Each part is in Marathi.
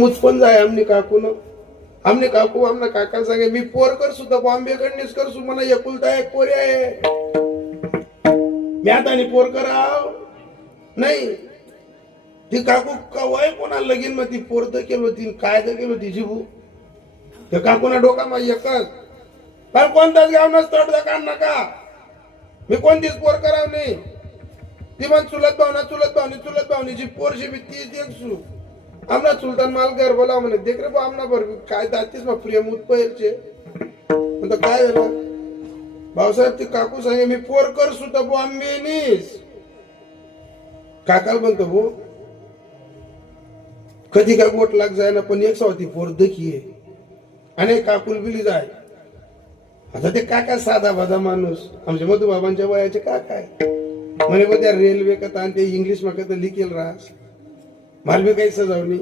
मुचपन जाय हमने काकू आमना काका सांगे मी पोर कर सुद्धा बॉम्बे कडनीच कर सु म्हणा एकुलता एक पोरी आहे मी आता आणि पोर कराव नाही ती काकू कवाय कोणा लगीन मग ती पोर तर केलं होती काय तर केलं होती जीवू त्या काकूना डोका मा एकच पण कोणताच गाव नसतं काढ नका मी कोणतीच पोर कराव नाही ती म्हण चुलत भावनीची पोरशी बी ती देखसू आमना सुलतान मालकर बोला म्हणे देख रे बा आमना बर काय दातीस मग प्रिय मुतपयरचे म्हणतो काय झालं भाऊसाहेब ती काकू सांगे मी पोर कर सुद्धा बॉम्बे नीस काकाला म्हणतो हो कधी काय गोट लाग जाय ना पण एक सावती पोर दखीये आणि काकुल बिली जाय आता ते काका साधा बाधा माणूस आमच्या मधुबाबांच्या वयाचे काका आहे म्हणे बघ त्या रेल्वे कथा आणि ते इंग्लिश मा कथा लिखेल राहस मला बी काही सजावणी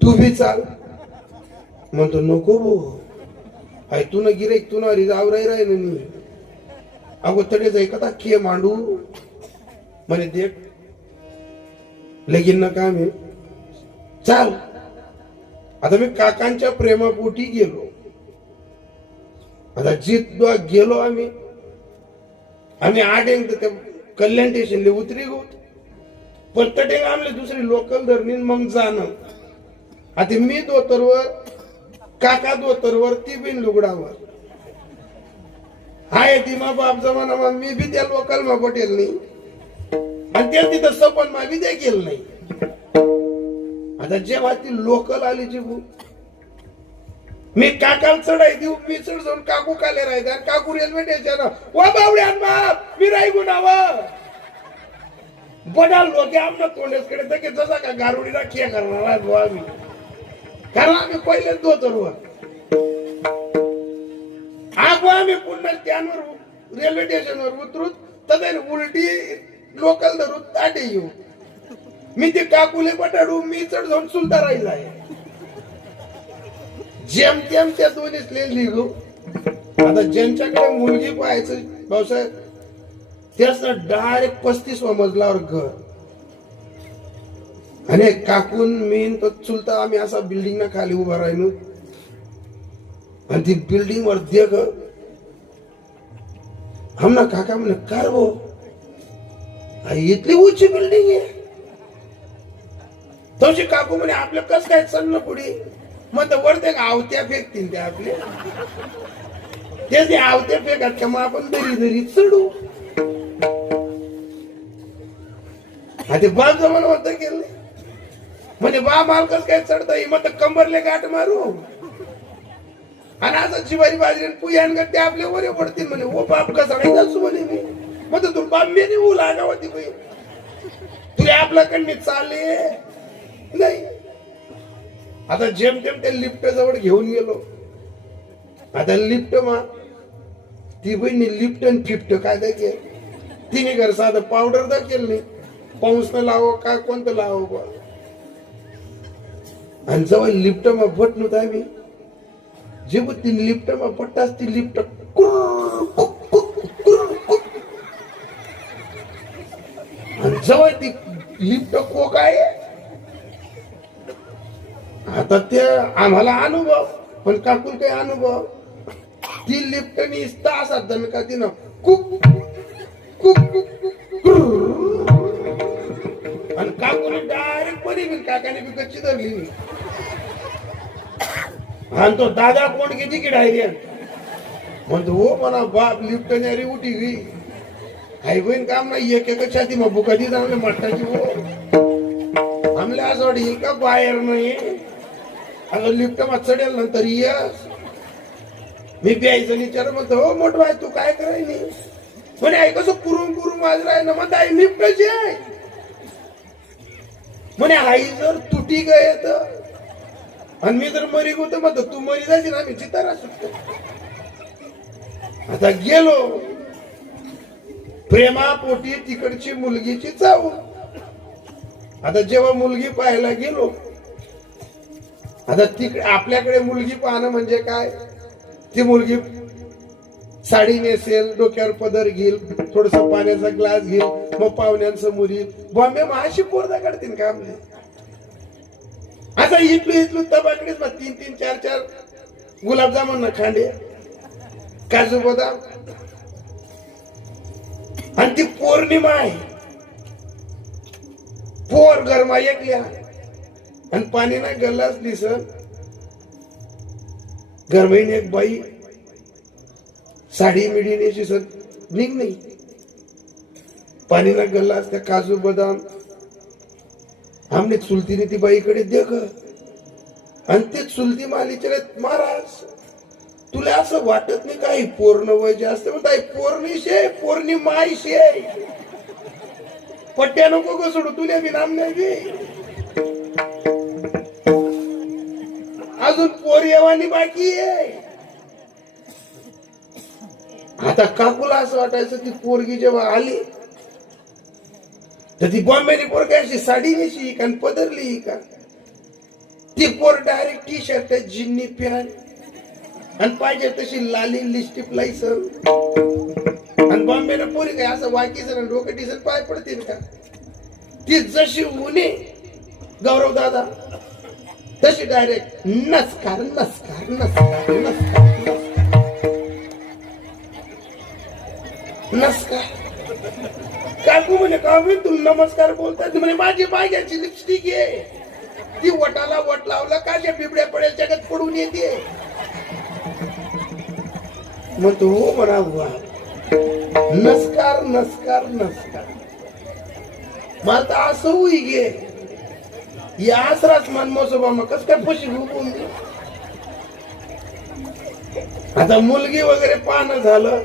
तू बी चाल म्हणतो नको भो आई तू न गिराईक तू ना आवराई राही ना अगो तडे जाई कथा खे मांडू म्हणे देख लगीन ना काम आहे चाल आता मी काकांच्या प्रेमापोटी गेलो आता जित गेलो आम्ही 8 त्या कल्याण स्टेशनले उतरी गो परतटे आमले दुसरी लोकल धरणी मग जाणं आता मी दोतरवर काका दोतरवर ती बिन लुगडावर हाय ती मा बाप जमाना मा मी बी त्या लोकल मा पटेल नाही आणि त्या तिथं सपन मा बी त्या केलं नाही आता जेव्हा ती लोकल आली जीवू मी काकाला चढाई देऊ मी चढ जाऊन काकू काले राहते काकू रेल्वे स्टेशन वा बावड्यान बाप मी राही गुणावा बडा लोक आमना तोंडेसकडे तर की जसा का गारुडीला खेळ करणार आहे आम्ही कारण आम्ही पहिलेच दोतरवर आम्ही पुन्हा स्टँडवर रेल्वे स्टेशनवर उतरूत तर उलटी लोकल धरून ताटे येऊ मी ते काकुले पटाडू मी चढ जाऊन सुलता राहिला आहे जेम तेम त्या दोन्हीच लिहू आता ज्यांच्याकडे मुलगी पाहायचं भाऊसाहेब त्याच डायरेक्ट 35 मजल्यावर घर आणि काकून मीन तो चुलता आम्ही असा बिल्डिंग ना खाली उभा राहिलो आणि ती बिल्डिंग वर देख हमना काका म्हणे कार भो इतली उंची बिल्डिंग आहे तशी काकू म्हणे आपलं कस काय चढणं पुढे मग वरते आवत्या फेकतील त्या आपले ते आवत्या फेकात का मग आपण दरी चढू ते बाप जमाना होत गेले म्हणजे बा मालकच काय चढता येईल मग कंबरले गाठ मारू आणि असं शिवाजी बाजरी पुयान ते आपले वरे पडतील म्हणे ओ बाप कसा नाही जासू म्हणे मी मग तू बाप मी नाही लागा होती बाई तुला आपल्याकडे चालले नाही आता जेम तेम त्या लिफ्ट जवळ घेऊन गेलो आता लिफ्ट मा ती बहिणी लिफ्ट आणि फिफ्ट काय दाखल तिने घर साधं पावडर दाखल नाही पाऊस न लावो काय कोणतं लावो बा आणि जवळ लिफ्ट मा बट नव्हता मी जे ती लिफ्ट मा पट्टाच ती लिफ्ट आणि जवळ ती लिफ्ट कोक आहे आता ते आम्हाला अनुभव पण काकूल काही अनुभव ती लिफ्टनी तास दणका तिनं कुक कुक आणि काकूने डायरेक्ट परी बी काकाने बी कच्ची धरली आणि तो दादा कोण किती की डायरेक्ट म्हणतो हो म्हणा बाप लिफ्ट न्यारी उठी गई आई बहीण काम नाही एक छाती मग बुकादी चांगले मठाची हो आमले असं वाटत का बाहेर नाही अगं लिफ्ट मा चढेल नंतर यस मी प्यायचं विचार म्हणतो हो मोठ भाई तू काय कराय नाही म्हणे आई कसं कुरुम माझ राय ना म्हणता आई लिफ्टची आहे म्हणे आई जर तुटी गये तर आणि मी जर मरी गो तर म्हणतो तू मरी जायची ना मी चितारा सुटतो आता गेलो प्रेमापोटी तिकडची मुलगीची चाव आता जेव्हा मुलगी पाहायला गेलो आता तिकडे आपल्याकडे मुलगी पाहणं म्हणजे काय ती मुलगी साडी नेसेल डोक्यावर पदर घेईल थोडस पाण्याचा ग्लास घेईल मग पाहुण्यांसमोर येईल बॉम्बे महाशी पोरदा काढतील का आपले असा इथलू तबाकडीच ना 3-3 4-4 गुलाबजामुन ना खांडे काजू बदाम आणि ती पौर्णिमा आहे पोर गरमा एकल्या आणि पाणी नाही गल्लाच दिसत गरबईने एक बाई साडी मिडीने सर निघ नाही पाणी ना गल्लास त्या काजू बदाम आमने चुलतीने ती बाईकडे देख आणि ते चुलती मालीचे महाराज तुला असं वाटत नाही काही पौर्ण वय असतं म्हणताय पौर्णिशे पौर्णिमाईशे पट्ट्या नको गो सोडू तुला बी नाम नाही अजून पोरयेवानी बाकी आहे. आता काकूला असं वाटायचं ती पोरगी जेव्हा आली तर ती बॉम्बेनी पोरगी अशी साडी नेशी का पदरली का ती पोर डायरेक्ट टी शर्ट जिन्नी पॅन्ट आणि पाहिजे तशी लाली लिस्टिप लायसन आणि बॉम्बेला पोरी काय असं वाकीचं डोकं टिसन पाय पडतील का ती जशी उन्हे गौरव दादा तशी डायरेक्ट नमस्कार नमस्कार नमस्कार नमस्कार नमस्कार काकू म्हणे का मी तुला नमस्कार बोलतात म्हणे माझी माग्याची लिपस्टिक आहे ती वटाला वट लावला काशा बिबड्या पडेल जगत पडून येते मग तो हो म्हणा नमस्कार नमस्कार नमस्कार मला तर असं होई गे या आसराच मनमोसोबा मग कस काय फशी घुमून आता मुलगी वगैरे पाहणं झालं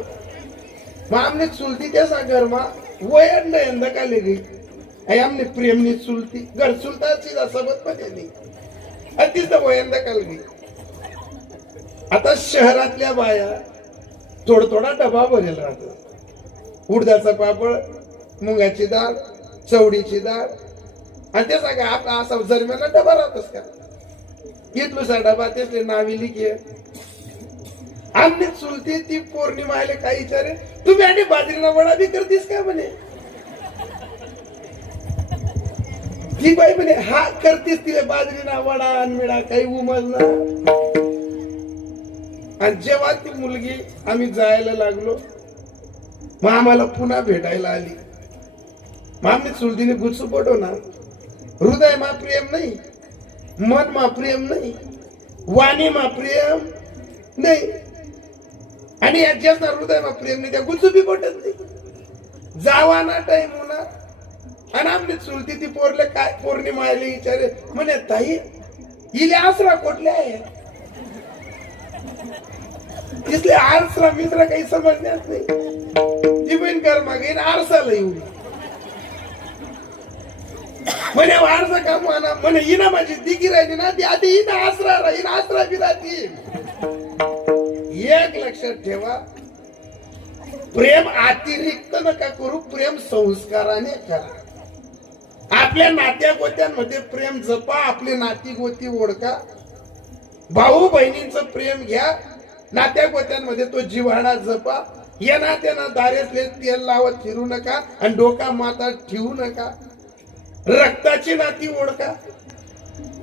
मग आमने चुलती त्याचा घरमा वयड नाही यंदा काले गई आई आमने प्रेमनी चुलती घर चुलताची सबत मध्ये नाही आणि तिथं वयंदा काल गई. आता शहरातल्या बाया थोडा डबा भरेल राहतो उडदाचा पापड मुगाची डाळ चवडीची डाळ आणि त्याचा काय आपला असा जरम्याला डबा राहतोस का इथलुसा डबा त्यातले नावी लिखी आमने चुलती ती पौर्णिमा आले काय विचारे तुम्ही आणि बाजरीला वडा बी करतीस का म्हणे ती बाई म्हणे हा करतीस तिला बाजरीना वडा अनमिळा काही उमज ना. आणि जेव्हा ती मुलगी आम्ही जायला लागलो मग आम्हाला पुन्हा भेटायला आली मग आम्ही चुलतीने गुच्चू पटवणार हृदय मा प्रेम नाही मन मा प्रेम नाही वाणी मा प्रेम नाही आणि याच्याच ना हृदय मा प्रेम नाही त्या गुच्चू बी पटत नाही जावा ना टाइम होणार आणि आम्ही चुलती ती पोरले काय पौर्णिमा आली विचारे म्हणे ताई इले आसरा कोटले आहे इसलिए आरसा मित्र काही समजण्यात नाही ती बहीण कर मागे आरसाला येऊ म्हणे आरसा का म्हणा म्हणे हिना माझी दिगी राहिली ना ती आधी हिना आसरा राहील आसरा बी राहतील. एक लक्षात ठेवा प्रेम अतिरिक्त नका करू प्रेम संस्काराने करा. आपल्या नात्या गोत्यांमध्ये प्रेम जपा आपले नाती गोती ओळखा भाऊ बहिणींचं प्रेम घ्या नात्या गोत्यांमध्ये तो जिव्हाळा जपा या नात्यानं दारेसले तेल लावत फिरू नका आणि डोका माता ठेवू नका. रक्ताची नाती ओळखा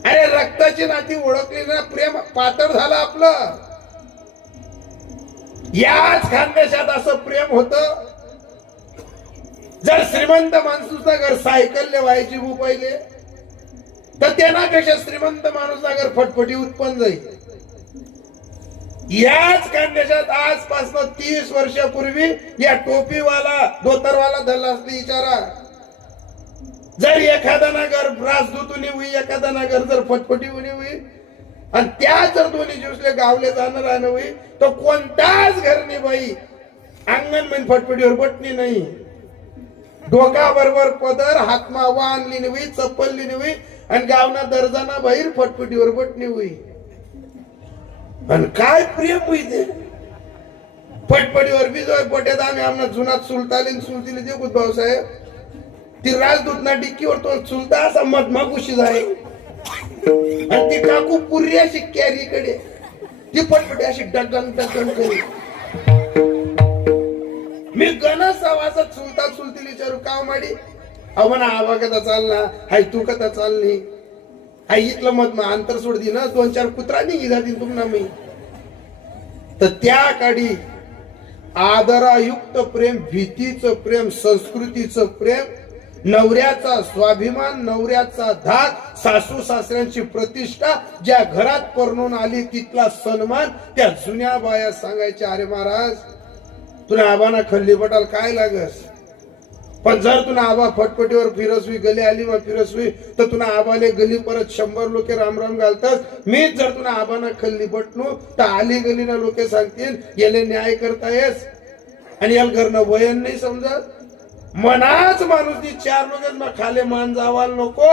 अरे रक्ताची नाती ओळखली ना प्रेम पातळ झालं आपलं. याच खानदेशात असं प्रेम होत जर श्रीमंत माणूसचा घर सायकल व्हायची पहिले तर त्यापेक्षा श्रीमंत माणूस अगर फटफटी उत्पन्न जाईल. याच खानदेशात आजपासून 30 वर्षापूर्वी या टोपीवाला धोतरवाला धरला असते विचारा जर एखादा नगर राजदूतुनी हुई एखादा नगर जर फटफटी हुई आणि त्या जर दोन्ही दिवसले गावले जाणार हुई तो कोणताच घर नाही बाई अंगण में फटफटीवर बटणी नाही डोका बरोबर पदर हातमा वानली नव्ही चप्पलली नव्ही आणि गावना दर्जाना बाहेर फटफटीवर बटणी हुई आणि काय प्रेम हुई ते फटफटीवर बिजोय पोट्यात आम्ही आमना जुना चुलतालीन चुलतीले देऊ भाऊसाहेब ती राजदूत ना डिक्कीवर तो चुलता असा मधमागुशी जाय आणि ती काकू पुरी अशी कॅरीकडे ती फटफटी अशी डगन डगन करी मी गणस आवाजात चुलता चुलती विचारू का माडी अहो म्हणा आवा कथा चालना हाय तू कथा चालली आई इथलं मत अंतर सोडती ना 2-4 कुत्रा निघी जातील तुम्हाला मी. तर त्या काळी आदरायुक्त प्रेम, भीतीचं प्रेम, संस्कृतीचं प्रेम, नवऱ्याचा स्वाभिमान, नवऱ्याचा धाक, सासू सासऱ्यांची प्रतिष्ठा, ज्या घरात परणून आली तिथला सन्मान. त्या जुन्या बाया सांगायच्या, अरे महाराज तुला आबाना खल्ली बटाल काय लागस, पण जर तुला आबा फटफटीवर फिरसवी, गली आली मग फिरसवी, तर तुला आबाले गली परत 100 लोक राम राम घालतात. मीच जर तुला आबाना खल्ली बटणू तर आली गलीना लोक सांगतील याले न्याय करतायस आणि याला घरनं वयन नाही समजत. मनाच माणूस 4 लोक खाले मान जावाल नको.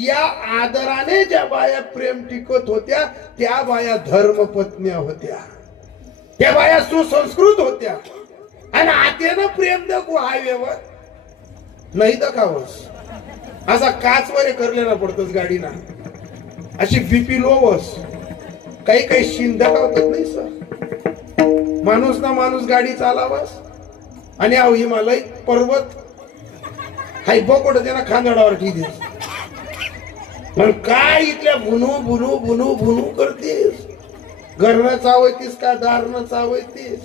या आदराने ज्या बाया प्रेम टिकत होत्या त्या बाया धर्मपत्न्या होत्या, त्या बाया सुसंस्कृत होत्या. आणि आत्यानं प्रेम दाखवू हायवेवर नाही दाखावस, असा काचवर करलेला पडतोस गाडीना, अशी बीपी लोवस, काही काही शिंद दाखवतात नाही सर. माणूस ना माणूस गाडी चालावास आणि अहो हिमालय पर्वत हाय बकोट त्यांना खांदडावर ठीक पण काय इथल्या भुनू भुनू भुनू भुनू करतेस, घरनं चावतीस का दारनं चावतीस.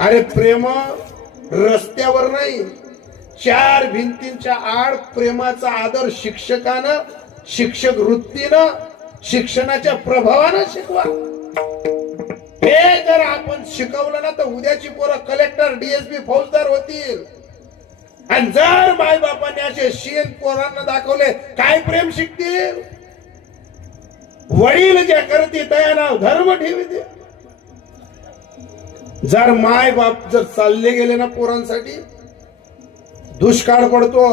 अरे प्रेम रस्त्यावर नाही, 4 भिंतींच्या आड प्रेमाचा आदर शिक्षकानं, शिक्षक वृत्तीनं, शिक्षणाच्या प्रभावानं शिकवा. हे जर आपण शिकवलं ना तर उद्याची पोरं कलेक्टर, डीएसपी, फौजदार होतील. आणि जर माय बापाने असे शेण पोरांना दाखवले काय प्रेम शिकतील. वडील ज्या करते त्या नाव धर्म ठेवते. जर माय बाप जर चालले गेले ना पोरांसाठी दुष्काळ पडतो.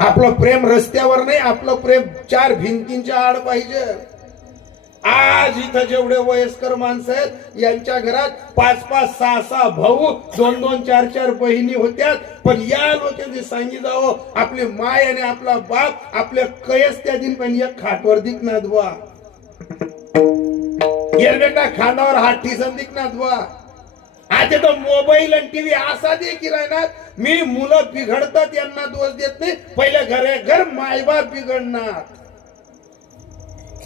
आपलं प्रेम रस्त्यावर नाही, आपलं प्रेम 4 भिंतींच्या आड पाहिजे. आज इथं जेवढे वयस्कर माणसं आहेत यांच्या घरात 5-5, 6-6 भाऊ, 2-2, 4-4 बहिणी होत्या. पण या लोकांनी सांगी जावं आपली माय आणि आपला बाप आपल्या कयस त्या दिन पण एक खाटवर दिखनात बुवा, येर बेटा खांदावर हात ठिसन दिखनात बुवा. आता तो मोबाईल आणि टीव्ही असा दे की राहणार. मी मुलं बिघडतात यांना दोष देत नाही, पहिले घर मायबाप बिघडणार.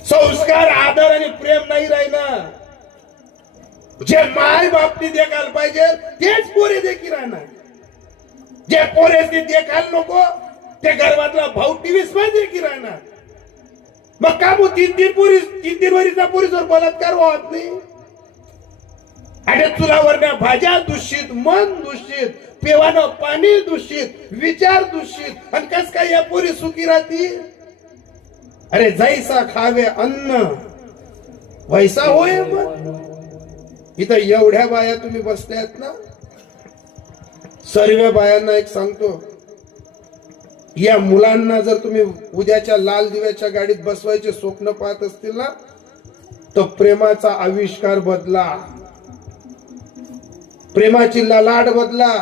संस्कार, आदर आणि प्रेम नाही राहिलं. जे माय बापनी देखायला पाहिजे तेच पोरे देखी राहणार. जे पोरे देखायला नको ते गर्भातला भाऊ टीव्हीस मध्ये देखी राहणार. मग का 3-3 वर्षाचा पोरीसवर बलात्कार होत नाही. आणि चुलावरल्या भाज्या दूषित, मन दूषित, पिवानं पाणी दूषित, विचार दूषित, आणि कस काय या पोरी सुखी राहतील. अरे जैसा खावे अन्न वैसा होय. मग इथं एवढ्या बाया तुम्ही बसल्यात ना, सर्व बायांना एक सांगतो, या मुलांना जर तुम्ही उद्याच्या लाल दिव्याच्या गाडीत बसवायचे स्वप्न पाहत असतील ना तर प्रेमाचा आविष्कार बदला, प्रेमाची लाड बदला.